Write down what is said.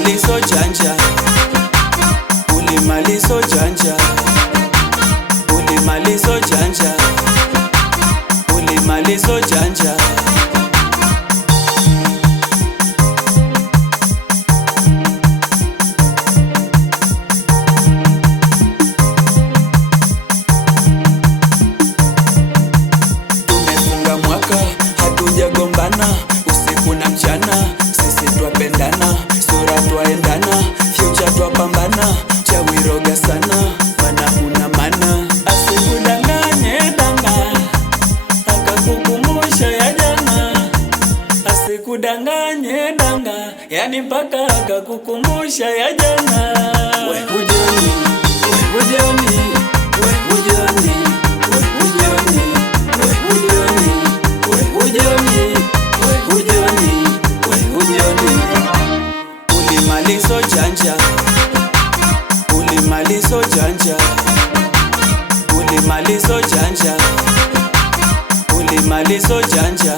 ulimaliza ujanja, ulimaliza ujanja, ulimaliza ujanja, ulimaliza ujanja. Tumefunga mwaka hatujagombana, usiku na mchana sisi twapendana, sura twaendana, future twapambana, chawiroga sana mana una mana. Asikudanganye danga akakukumbusha ya jana, asikudanganye danga yani mpaka akakukumbusha ya jana. We hujoni, we hujoni, we hujoni, we hujoni, we hujoni, we hujoni, we hujoni, we hujoni. Ulimaliza ujanja, ulimaliza ujanja, ulimaliza ujanja, ulimaliza ujanja.